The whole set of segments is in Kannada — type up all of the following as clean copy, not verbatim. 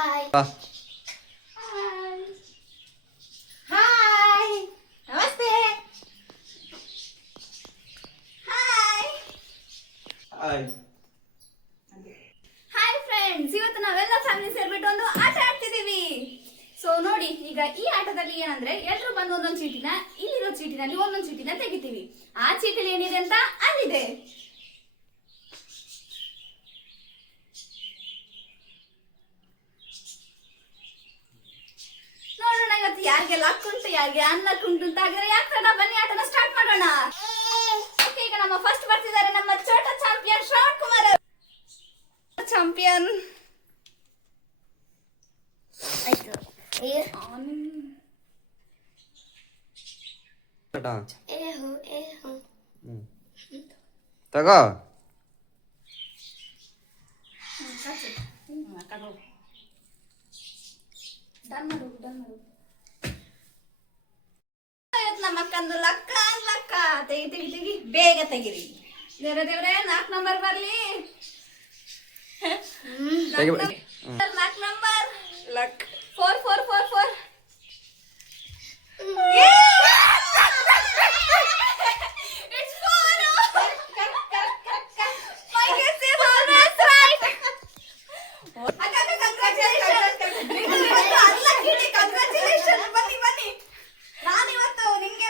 ಬಾ. ಹಾಯ್ ನಮಸ್ತೆ. ಹಾಯ್ ಹಾಯ್ ಫ್ರೆಂಡ್ಸ್, ಇವತ್ತು ನಾವೆಲ್ಲ ಫ್ಯಾಮಿಲಿ ಸೇರ್ಬಿಟ್ಟು ಒಂದು ಆಟ ಆಡ್ತಿದೀವಿ. ಸೊ ನೋಡಿ, ಈಗ ಈ ಆಟದಲ್ಲಿ ಏನಂದ್ರೆ ಎಲ್ರು ಬಂದು ಒಂದೊಂದು ಚೀಟಿನ ಇಲ್ಲಿರೋ ಚೀಟಿನಲ್ಲಿ ಒಂದೊಂದು ಚೀಟಿನ ತೆಗಿತೀವಿ. ಆ ಚೀಟಿಲಿ ಏನಿದೆ ಅಂತ ಅಲ್ಲಿದೆ. ನೋಡೋಣ ಇವತ್ತು ಯಾರಿಗೆ ಲಕ್ ಉಂಟು ಯಾರಿಗೆ ಅನ್ಲಕ್ ಉಂಟು ಅಂತ. ಹಾಗಾದ್ರೆ ಯಾಕೆ ಬನ್ನಿ ಆಟನ ಸ್ಟಾರ್ಟ್ ಮಾಡೋಣ. ಓಕೆ, ಈಗ ನಮ್ಮ ಫಸ್ಟ್ ಬರ್ತಿದ್ದಾರೆ ನಮ್ಮ ಚೋಟ ಚಾಂಪಿಯನ್ ಶ್ರವಣ್ ಕುಮಾರ್. ಚಾಂಪಿಯನ್ ಆಯ್ತು. ತಗೋ. ನಮ್ಮ ಅಕ್ಕಂದು ಲಕ್ಕ ಲಕ್ಕ. ತೆಗಿ ತೆಗಿ ತೆಗಿ, ಬೇಗ ತೆಗಿರಿ. ದೇವ್ರೆ 4 ನಂಬರ್ ಬರ್ಲಿ. 4 number luck. 4 4 4 4. It's 4. My guess is always right. ಅಕ್ಕ congratulations. Congratulations. ಬನ್ನಿ ಬನ್ನಿ. ನಾನು ಇವತ್ತು ನಿಮಗೆ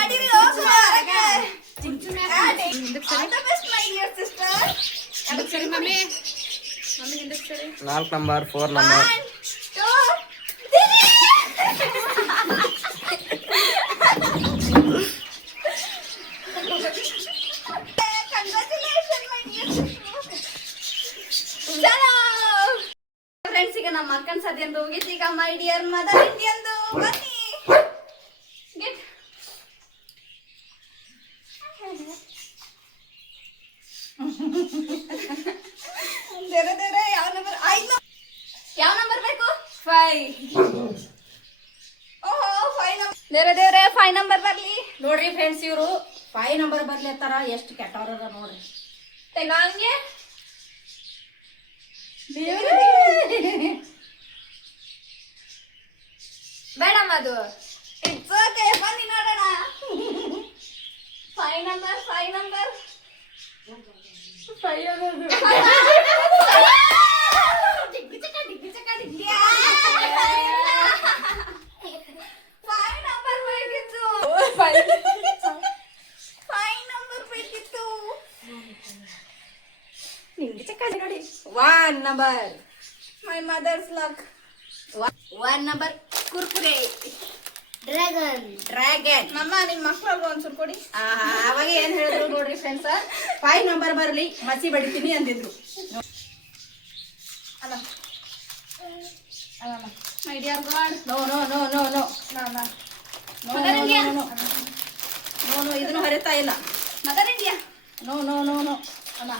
ನಡೀರಿ ಹೋಗುವ. ನಾಲ್ಕು ನಂಬರ್ 4 ನಂಬರ್. ಫ್ರೆಂಡ್ಸ್, ಈಗ ನಮ್ಮ ಅಕ್ಕನ ಸದ್ಯಂದು ಹೋಗಿತ್ತು. ಈಗ ಮೈ ಡಿಯರ್ ಮದರ್ ಇಂಡಿಯನ್ದು ಬನ್ನಿ. ಗೆಟ್ ಯಾವ ನಂಬರ್? 5. ಯಾವ ನಂಬರ್ ಬೇಕು? 5. ಓಹೋ 5 ನಂಬರ್. ದೇವ್ರೆ 5 ನಂಬರ್ ಬರ್ಲಿ. ನೋಡ್ರಿ ಫ್ರೆಂಡ್ಸ್, ಇವರು 5 ನಂಬರ್ ಬರ್ಲಿ ಅಂತಾರ. ಎಷ್ಟು ಕೆಟ್ಟವ್ರ ನೋಡ್ರಿ. ತೆಗಂಗೆ ಬೇಡಮ್ಮ ಅದು. ಇಟ್ಸ್ ಓಕೆ, ಬನ್ನಿ ನೋಡೋಣ. 5 ನಂಬರ್ 5 ನಂಬರ್ 5 ಅನ್ನೋದು. ಡಿಗ್ಗಿ ಚಕ ಡಿಗ್ಗಿ ಚಕ ಡಿಗ್ಗಿ. 5 ನಂಬರ್ ಬೇಕಿತ್ತು. 5 ನಂಬರ್ ಬೇಕಿತ್ತು. ಡಿಗ್ಗಿ ಚಕ ನೋಡಿ. 1 number. My mother's luck. 1 number Kurkure. Dragon. ಮಮ್ಮ ನಿಮ್ಮ ಮಕ್ಕಳು ಒಂಚೂರು ಕೊಡಿ. ಅವಾಗ ಏನ್ ಹೇಳಿದ್ರು ನೋಡ್ರಿ ಫ್ರೆಂಡ್ಸ್, 5 ನಂಬರ್ ಬರ್ಲಿ ಮಸಿ ಬಡಿತೀನಿ ಅಂದಿದ್ರು. ಅಲ್ಲ my dear God. No no no no no mother India. No no, ಇದನ್ನು ಹರಿತಾ ಇಲ್ಲ. Mother India. No no no no ಅಲ್ಲ.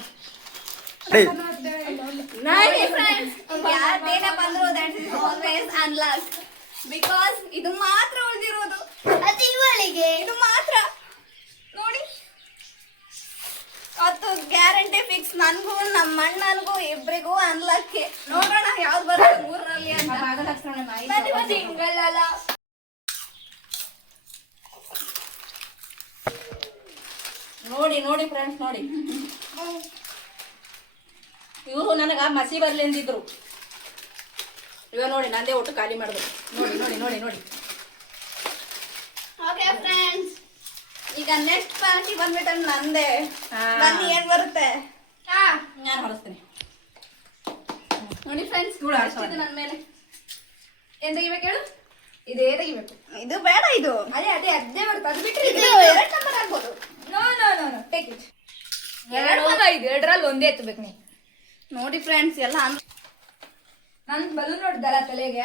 ನೋಡಿ ಫ್ರೆಂಡ್ಸ್, ಯಾರದೇನ ಬಂದ್ರು that is always unluck. Because ಇದು ಮಾತ್ರ ಉಳಿದಿರೋದು. ಅದು ಇವಳಿಗೆ ಇದು ಮಾತ್ರ. ನೋಡಿ, ಅದು ಗ್ಯಾರಂಟಿ ಫಿಕ್ಸ್. ನನ್ಗೂ ನಮ್ಮ ಅಣ್ಣನಿಗೂ ಇಬ್ಬರಿಗೂ ಅನ್ಲಕ್. ನೋಡೋಣ ಯಾವ್ದು ಬರುತ್ತೆ 3ರಲ್ಲಿ ಅಂತ. ಸಿಂಗಲ್ ಅಲ್ಲ. ನೋಡಿ ನೋಡಿ ಫ್ರೆಂಡ್ಸ್, ನೋಡಿ ಇವರು ನನಗ ಮಸಿ ಬರ್ಲಿ ಅಂದಿದ್ರು. ಇವಾಗ ನೋಡಿ ನಂದೇ ಒಟ್ಟು ಖಾಲಿ ಮಾಡಿದ್ರು. ನೋಡಿ ನೋಡಿ ನೋಡಿ ನೋಡಿ. ಓಕೆ ಫ್ರೆಂಡ್ಸ್, ಈಗ ನೆಕ್ಸ್ಟ್ ಪಾರ್ಟಿ ಬಂದ್ಬಿಟ್ಟು ನಂದೇ. ಬನ್ನಿ ಏನ್ ಬರುತ್ತೆ. ನಾನು ಹೊರಸ್ತೀನಿ. ನೋಡಿ ಫ್ರೆಂಡ್ಸ್, ಇದು ನನ್ನ ಮೇಲೆ ಏನ್ ತೆಗಿಬೇಕು ಹೇಳು? ಇದೇ ತೆಗಿಬೇಕು. ಇದು ಬೇಡ, ಇದು ಅದೇ ಅದೇ ಅದೇ ಬರುತ್ತೆ. ಅದು ಬಿಟ್ಟರೆ 2 ನಂಬರ್ ಆಗ್ಬೋದು. No no no no, take it. 2ರಲ್ಲಿ ಒಂದೇ ಎತ್ತಬೇಕು ನೀ. ನೋಡಿ ಫ್ರೆಂಡ್ಸ್, ಎಲ್ಲ ನನ್ ಬಲೂನ್ ನೋಡ್ದಲ್ಲ ತಲೆಗೆ.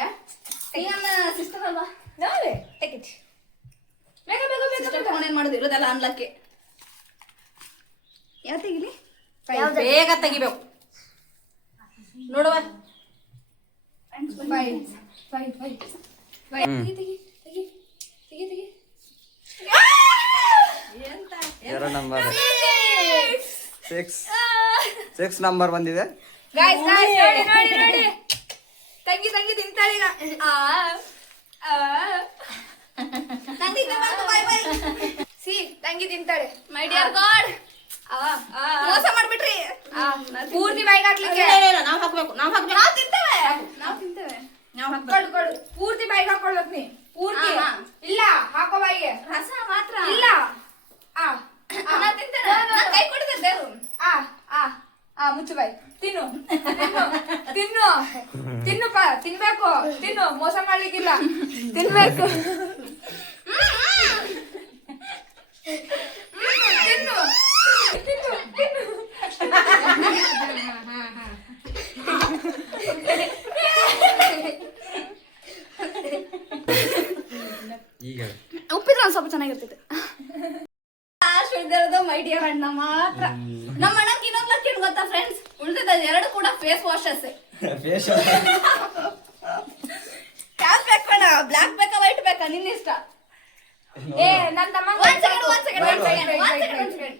ನನ್ನ ಸಿಸ್ಟರ್ ಅಲ್ವಾ? ನೋಡ್ರಿ, ಟೇಕ್ ಇಟ್. ಬೇಗ ಬೇಗ ಬೇಗ ಬೇಗ. ಏನ್ ಮಾಡೋದು ಇರೋದಲ್ಲ ಅನ್ಲಕ್ಕೆ. ಯಾವ ತೆಗಿಲಿ? ಬೇಗ ತೆಗಿಬೇಕು. ನೋಡುವ 5 ತೆಗಿ ತೆಗಿ ತೆಗಿ ತೆಗಿ ತೆಗಿ. 2 ನಂಬರ್. 6 ನಂಬರ್ ಬಂದಿದೆ. ಗಾಯ್ಸ್ ನೋಡಿ ನೋಡಿ ನೋಡಿ ತಂಗಿ ತಿಂತಾಳೆ ಈಗ ಸಿ ತಂಗಿ ತಿಂತಾಳೆ ಮೈ ಡಿಯರ್ ಗಾಡ್ ಮೋಸ ಮಾಡ್ಬಿಟ್ರಿ ಪೂರ್ತಿ ಬಾಯಿಗೆ ಹಾಕ್ಲಿಕ್ಕೆ ನಾವು ಹಾಕ್ಬೇಕು ನಾವು ತಿಂತೇವೆ ಕೊಡು ಪೂರ್ತಿ ಬಾಯಿಗೆ ಹಾಕೊಳ್ಳೋಕ್ ನೀ ಪೂರ್ತಿ ಹಾ. ಇಲ್ಲ ಹಾಕೋ ಬಾಯಿಗೆ ರಸ ಮಾತ್ರ ಇಲ್ಲ ಆ ನಾ ತಿಂತೇನೆ ನಾನ್ ಕೈ ಕೊಡಿದೆ ದೇವ್ರು ಆ ಆ ಆ ಮುಚ್ಚು ಬಾಯಿ ತಿನ್ನು ತಿನ್ನು ತಿನ್ನುಪ್ಪ ತಿನ್ಬೇಕು ತಿನ್ನು ಮೋಸ ಮಾಡ್ಲಿಕ್ಕಿಲ್ಲ ತಿನ್ಬೇಕು ತಿನ್ನು ತಿನ್ನು ತಿನ್ನು ಈಗ ಉಪ್ಪಿದ್ರೆ ಒಂದ್ ಸ್ವಲ್ಪ ಚೆನ್ನಾಗಿರ್ತೈತೆ ಮೈ ಡಿಯರ್ ಅಣ್ಣ ಮಾತ್ರ ನಮ್ಮ ಅಣ್ಣಂಗೆ ಇನ್ನೊಂದು ಲಕ್ಕಿ ಗೊತ್ತಾ ಫ್ರೆಂಡ್ಸ್ ಉಳಿದ ಎರಡು ಕೂಡ ಫೇಸ್ ವಾಶಸ್ ಯಾವ್ದು ಬೇಕಣ್ಣ ಬ್ಲಾಕ್ ಬೇಕಾ ವೈಟ್ ಬೇಕಾ ನಿನ್ನ ಇಷ್ಟ ಏ ನನ್ನ ತಮ್ಮ ಒಂದ್ ಸೆಕೆಂಡ್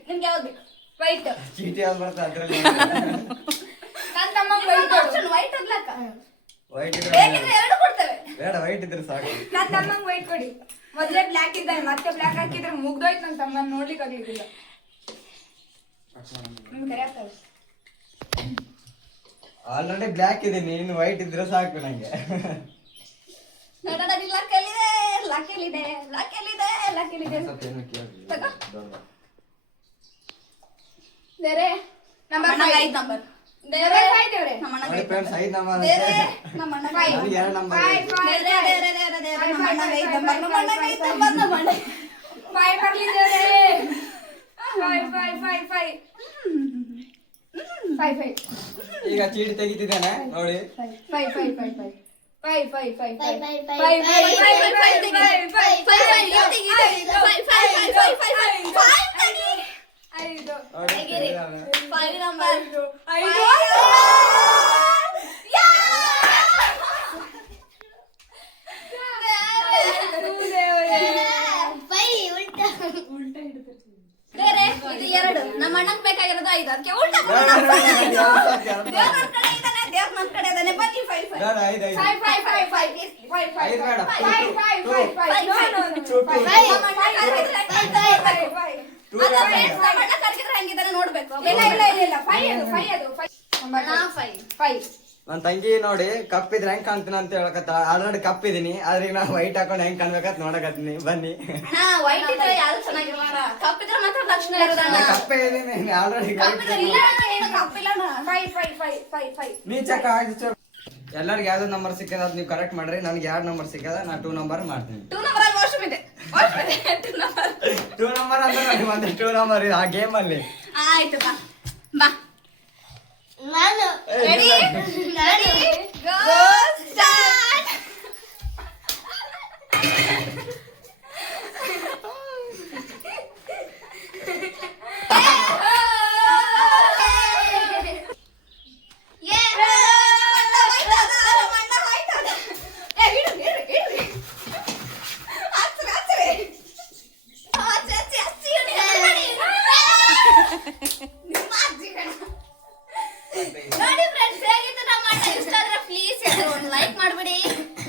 ನಿಮ್ಗೆ ಯಾವ್ದು ಬೇಕು ವೈಟ್ ಚೀಟಿ ಯಾವ್ದು ಬರ್ತದೆ ಅದ್ರಲ್ಲಿ ನನ್ನ ತಮ್ಮ ವೈಟ್ ವೈಟ್ ಬ್ಲಾಕ್ ವೈಟ್ ಇದ್ರೆ ಬೇಕಿದ್ರೆ ಎರಡು ಕೊಡ್ತೇವೆ ಬೇಡ, ವೈಟ್ ಇದ್ರೆ ಸಾಕು. ನನ್ನ ತಮ್ಮಂಗ್ ವೈಟ್ ಕೊಡಿ ಮೊದ್ಲೇ ಬ್ಲಾಕ್ ಇದ್ದಾನೆ ಮತ್ತೆ ಬ್ಲಾಕ್ ಹಾಕಿದ್ರೆ ಮುಗ್ದೋಯ್ತು ನನ್ನ ತಮ್ಮ ನೋಡ್ಲಿಕ್ಕೆ ಆಗ್ಲಿಕ್ಕಿಲ್ಲ ನಿಮ್ಗೆ ಕರೆಯಕ್ತವೆ ಆಲ್ರೆಡಿ ಬ್ಲ್ಯಾಕ್ ಇದೀನಿ, ಇನ್ನು ವೈಟ್ ಇದ್ರೆ ಸಾಕು ನಂಗೆ. ನೋಡೋಣ ಲಕ್ಕಲ್ಲಿದೆ ಸ್ವಲ್ಪ ಏನು ಕೇಳ್ಬಿಡಿ. ಬೇರೆ ನಂಬರ್ ನಮ್ಮ 5 5 ನಂಬರ್ ದೇವ್ರೆ ಸಾಯ್ತೇವ್ರೆ ನಮ್ಮ ಅಣ್ಣ ನೋಡಿ ಫ್ರೆಂಡ್ಸ್, 5 ನಂಬರ್ ಬೇರೆ ನಮ್ಮ ಅಣ್ಣ ನನಗೆ 2 ನಂಬರ್ ಫೈವ್ ಬರ್ಲಿದ್ದೇವೆ ಫೈವ್ ಈಗ ಚೀಟಿ ತೆಗಿತಿದ್ದೇನೆ ನೋಡಿ. ಐದು ಬೇರೆ ಇದು 2 ನಮ್ಮ ಅಣ್ಣಂಗ್ ಬೇಕಾಗಿರೋದು 5 ಅದಕ್ಕೆ ಉಲ್ಟಾ ದೇವ್ರ ಕಡೆ ಇದ್ದಾನೆ ದೇವ್ರ ನಮ್ ಕಡೆ ಇದ್ದಾನೆ ಬನ್ನಿ 5 ಬೇಡ, 5 5 5 ಬೇಡ. ಹಂಗಿದಾರೆ ನೋಡ್ಬೇಕು ನನ್ ತಂಗಿ ನೋಡಿ ಕಪ್ಪಿದ್ರೆ ಹೆಂಗ್ ಕಾಣ್ತೀನಿ ಅಂತ ಹೇಳಕತ್ತ. ಆಲ್ರೆಡಿ ಕಪ್ಪಿದೀನಿ, ಆದ್ರೆ ಈಗ ನಾನು ವೈಟ್ ಹಾಕೊಂಡು ಹೆಂಗ್ ಕಾಣ್ಬೇಕಂತ ನೋಡಕತ್ತೀನಿ. ಬನ್ನಿ. ವೈಟ್ ಇದ್ರೆ ಯಾರು ಚೆನ್ನಾಗಿರಲ್ಲ ಕಪ್ಪಿದ್ರೆ ಮಾತ್ರ ಲಕ್ಷಣ ಇರೋದಣ್ಣ ಕಪ್ಪೆ ಇದೀನಿ ಆಲ್ರೆಡಿ. ನೀ ಚೆಕ್ ಆಗಿ ಎಲ್ಲರಿಗೂ ಯಾವ್ದು ನಂಬರ್ ಸಿಕ್ಕದ ಅದ್ ನೀವು ಕರೆಕ್ಟ್ ಮಾಡ್ರಿ. ನನ್ಗೆ 2 ನಂಬರ್ ಸಿಕ್ಕದ, ನಾ 2 ನಂಬರ್ ಮಾಡ್ತೀನಿ. 2 ನಂಬರ್ ಅಲ್ಲಿ ವಾಶ್ರೂಮ್ ಇದೆ 2 ನಂಬರ್ ಅಂದ್ರೆ ನನಗೆ ಒಂದು 2 ನಂಬರ್ ಇದೆ ಆ ಗೇಮ್ ಅಲ್ಲಿ. ಆಯ್ತು ಬಾ ಬಾ ನಾನು ರೆಡಿ ಗೋ ಸ್ಟಾರ್ಟ್ ನೋಡಿ ಫ್ರೆಂಡ್ಸ್ ಹೇಗಿತ್ತು ನಮ್ಮ ಅಣ್ಣ ಇಷ್ಟ ಆದ್ರೆ ಪ್ಲೀಸ್ ಒಂದು ಲೈಕ್ ಮಾಡ್ಬಿಡಿ.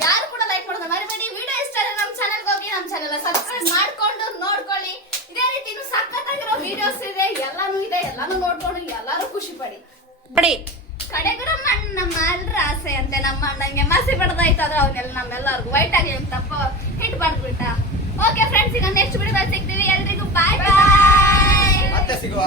ಯಾರು ಕೂಡ ಲೈಕ್ ಮಾಡೋದು ಮರಿಬೇಡಿ. ವಿಡಿಯೋ ಇಷ್ಟ ಆದ್ರೆ ನಮ್ಮ ಚಾನೆಲ್ಗೆ ಹೋಗಿ ನಮ್ಮ ಚಾನೆಲ್ ಸಬ್ಸ್ಕ್ರೈಬ್ ಮಾಡ್ಕೊಂಡು ನೋಡ್ಕೊಳ್ಳಿ. ಇದೇ ರೀತಿ ಇನ್ನು ಸಖತ್ತಾಗಿರೋ ವಿಡಿಯೋಸ್ ಇದೆ, ಎಲ್ಲಾನು ಇದೆ, ಎಲ್ಲಾನು ನೋಡ್ಕೊಂಡು ಎಲ್ಲಾರು ಖುಷಿ ಪಡಿ. ಕಡೆಗೂ ನಮ್ಮ ಅಲ್ರ ಆಸೆ ಅಂತೆ ನಮ್ಮ ಅಣ್ಣಂಗೆ ಮಸಿ ಬಡದಾಯ್ತು ಆದ್ರೆ ಅವನ್ನೆಲ್ಲ ನಮ್ಮೆಲ್ಲರಿಗೂ ವೈಟ್ ಆಗಲಿ ಅಂತ ಹಿಟ್ ಬಂದ್ಬಿಟ್ಟ. ಓಕೆ ಫ್ರೆಂಡ್ಸ್, ಈಗ ನೆಕ್ಸ್ಟ್ ವಿಡಿಯೋದಲ್ಲಿ ಸಿಗ್ತೀವಿ. ಎಲ್ರಿಗೂ ಬಾಯ್ ಬಾಯ್. ಮತ್ತೆ ಸಿಗುವ.